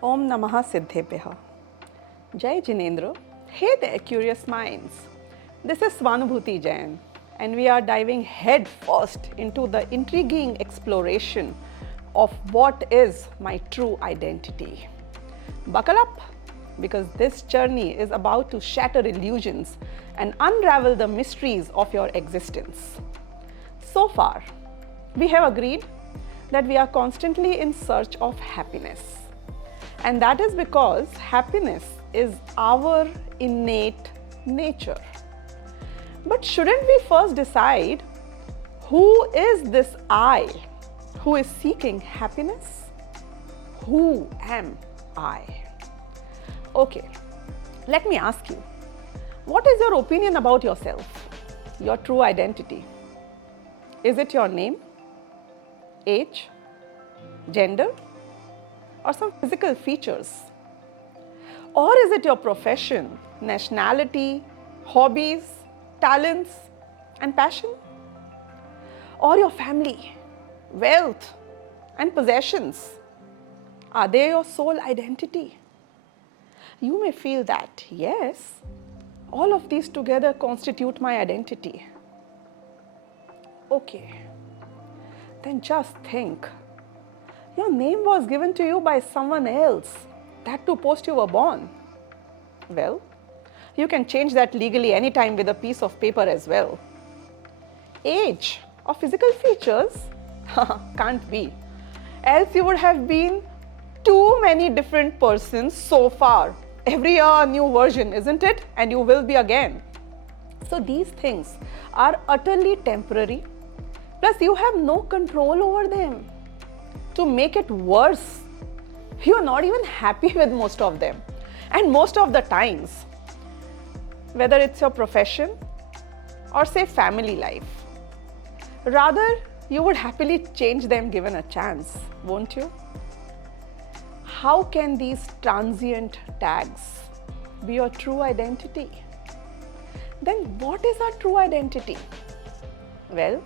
Om Namaha Siddhebhyaha. Jai Jinendra. Hey there, curious minds. This is Swanubhuti Jain, and we are diving head first into the intriguing exploration of what is my true identity. Buckle up, because this journey is about to shatter illusions and unravel the mysteries of your existence. So far, we have agreed that we are constantly in search of happiness. And that is because happiness is our innate nature. But shouldn't we first decide who is this I who is seeking happiness? Who am I? Okay, let me ask you, what is your opinion about yourself, your true identity? Is it your name, age, gender, or some physical features? Or is it your profession, nationality, hobbies, talents, and passion? Or your family, wealth, and possessions? Are they your sole identity? You may feel that, yes, all of these together constitute my identity. Okay, then just think. Your name was given to you by someone else, that too post you were born. Well, you can change that legally anytime with a piece of paper as well. Age or physical features? Can't be. Else you would have been too many different persons so far. Every year a new version, isn't it? And you will be again. So these things are utterly temporary. Plus you have no control over them. To make it worse, you are not even happy with most of them. And most of the times, whether it's your profession or say family life, rather you would happily change them given a chance, won't you? How can these transient tags be your true identity? Then what is our true identity? Well,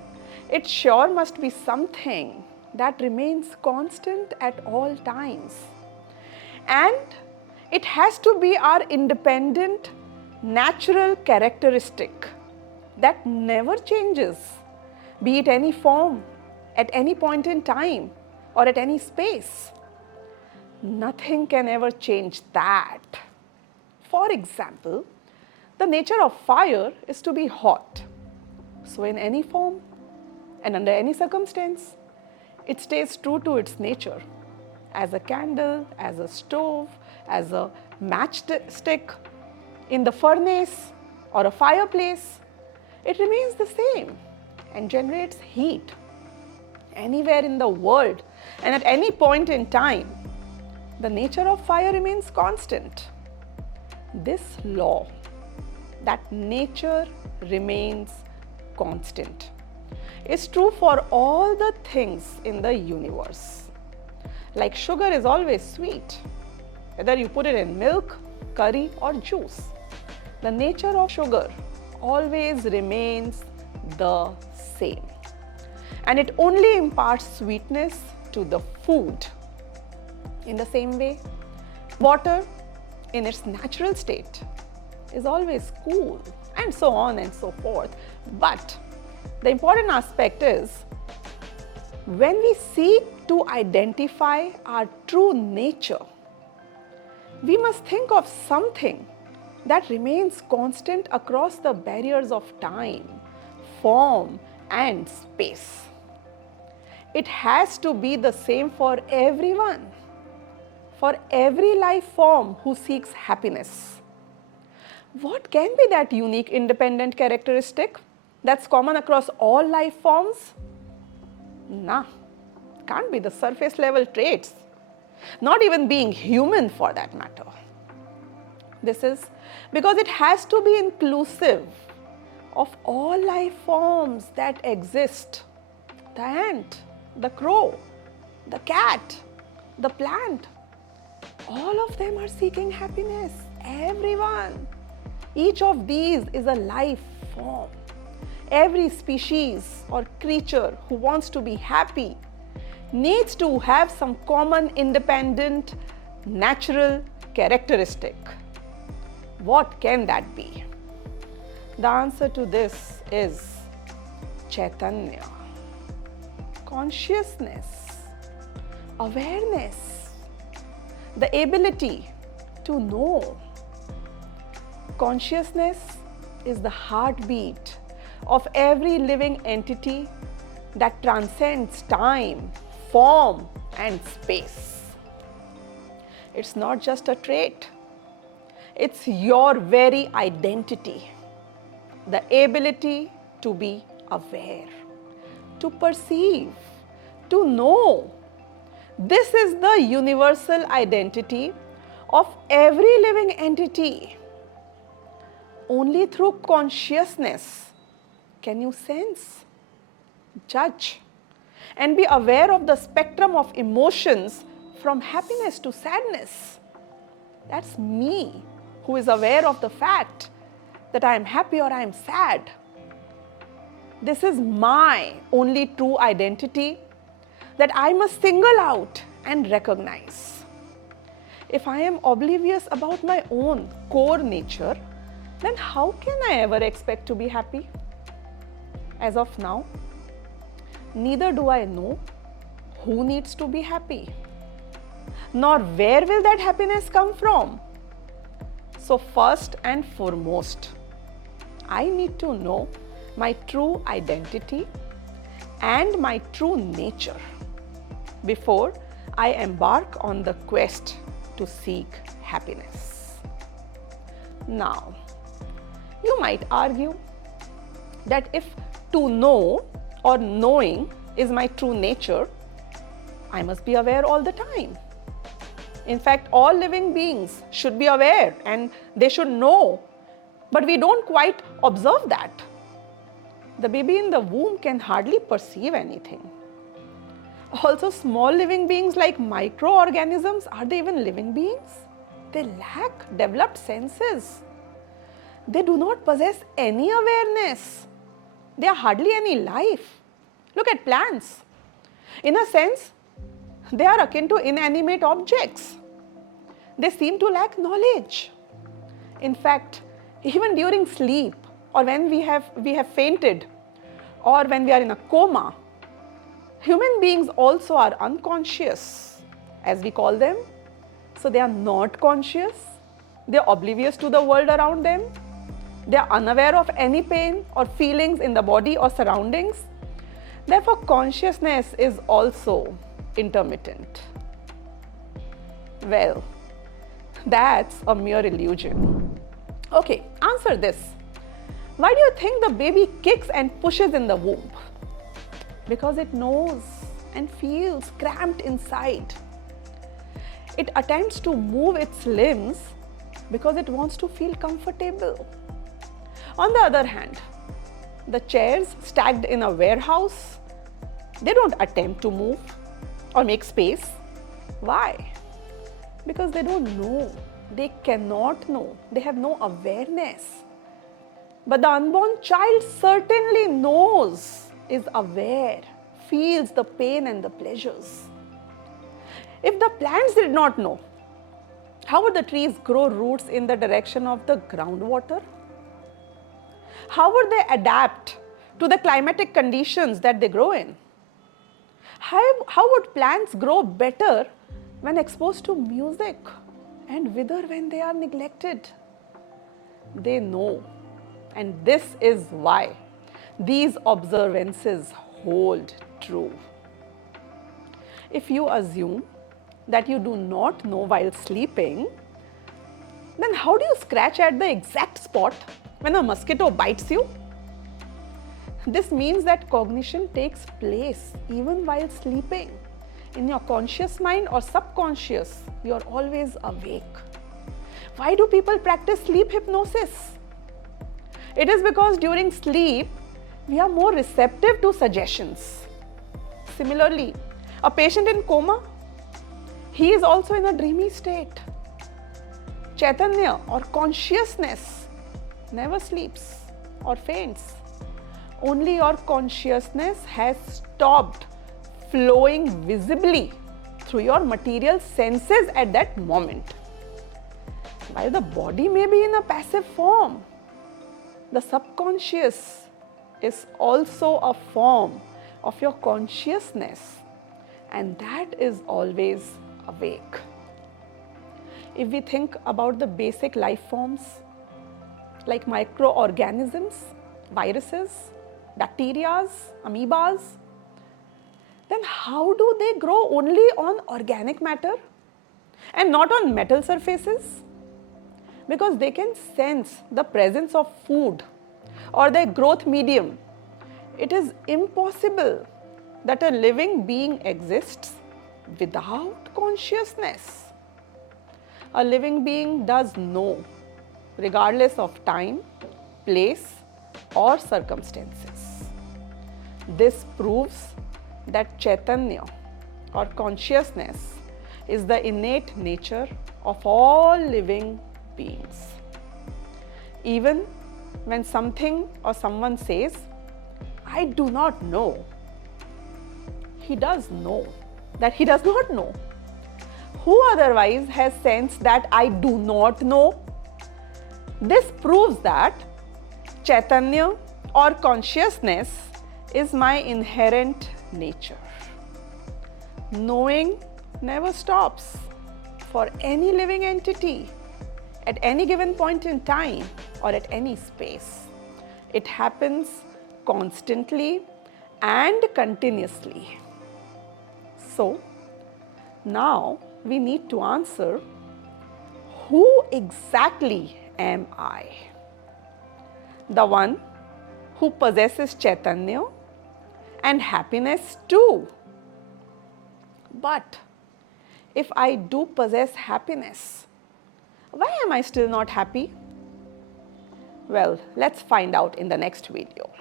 it sure must be something that remains constant at all times. And it has to be our independent, natural characteristic that never changes, be it any form, at any point in time, or at any space. Nothing can ever change that. For example, the nature of fire is to be hot. So in any form and under any circumstance, it stays true to its nature. As a candle, as a stove, as a matchstick, in the furnace or a fireplace, it remains the same and generates heat. Anywhere in the world and at any point in time, the nature of fire remains constant. This law, that nature remains constant, is true for all the things in the universe. Like sugar is always sweet, whether you put it in milk, curry, or juice. The nature of sugar always remains the same. And it only imparts sweetness to the food. In the same way, water in its natural state is always cool, and so on and so forth. But the important aspect is, when we seek to identify our true nature, we must think of something that remains constant across the barriers of time, form, and space. It has to be the same for everyone, for every life form who seeks happiness. What can be that unique independent characteristic that's common across all life forms? Nah, can't be the surface level traits, not even being human for that matter. This is because it has to be inclusive of all life forms that exist. The ant, the crow, the cat, the plant, all of them are seeking happiness. Everyone. Each of these is a life form. Every species or creature who wants to be happy needs to have some common independent natural characteristic. What can that be? The answer to this is Chaitanya, consciousness, awareness, the ability to know. Consciousness is the heartbeat of every living entity that transcends time, form, and space. It's not just a trait, it's your very identity. The ability to be aware, to perceive, to know. This is the universal identity of every living entity. Only through consciousness can you sense, judge, and be aware of the spectrum of emotions from happiness to sadness. That's me who is aware of the fact that I am happy or I am sad. This is my only true identity that I must single out and recognize. If I am oblivious about my own core nature, then how can I ever expect to be happy? As of now, neither do I know who needs to be happy, nor where will that happiness come from. So first and foremost, I need to know my true identity and my true nature before I embark on the quest to seek happiness. Now, you might argue that if to know or knowing is my true nature, I must be aware all the time. In fact, all living beings should be aware and they should know, but we don't quite observe that. The baby in the womb can hardly perceive anything. Also, small living beings like microorganisms, are they even living beings? They lack developed senses. They do not possess any awareness. They are hardly any life. Look at plants. In a sense, they are akin to inanimate objects. They seem to lack knowledge. In fact, even during sleep or when we have fainted or when we are in a coma, human beings also are unconscious, as we call them. So they are not conscious. They are oblivious to the world around them. They are unaware of any pain or feelings in the body or surroundings. Therefore, consciousness is also intermittent. Well, that's a mere illusion. Okay, answer this. Why do you think the baby kicks and pushes in the womb? Because it knows and feels cramped inside. It attempts to move its limbs because it wants to feel comfortable. On the other hand, the chairs stacked in a warehouse, they don't attempt to move or make space. Why? Because they don't know. They cannot know. They have no awareness. But the unborn child certainly knows, is aware, feels the pain and the pleasures. If the plants did not know, how would the trees grow roots in the direction of the groundwater? How would they adapt to the climatic conditions that they grow in? How would plants grow better when exposed to music and wither when they are neglected? They know, and this is why these observances hold true. If you assume that you do not know while sleeping, then how do you scratch at the exact spot when a mosquito bites you? This means that cognition takes place even while sleeping. In your conscious mind or subconscious, you are always awake. Why do people practice sleep hypnosis? It is because during sleep, we are more receptive to suggestions. Similarly, a patient in coma, he is also in a dreamy state. Chaitanya or consciousness never sleeps or faints. Only your consciousness has stopped flowing visibly through your material senses at that moment. While the body may be in a passive form, the subconscious is also a form of your consciousness, and that is always awake. If we think about the basic life forms like microorganisms, viruses, bacteria, amoebas, then how do they grow only on organic matter and not on metal surfaces? Because they can sense the presence of food or their growth medium. It is impossible that a living being exists without consciousness. A living being does know, regardless of time, place, or circumstances. This proves that Chaitanya or consciousness is the innate nature of all living beings. Even when something or someone says, "I do not know," he does know that he does not know. Who otherwise has sensed that I do not know? This proves that Chaitanya or consciousness is my inherent nature. Knowing never stops for any living entity at any given point in time or at any space. It happens constantly and continuously. So, now we need to answer, who exactly am I? The one who possesses Chaitanya and happiness too. But if I do possess happiness, why am I still not happy? Well, let's find out in the next video.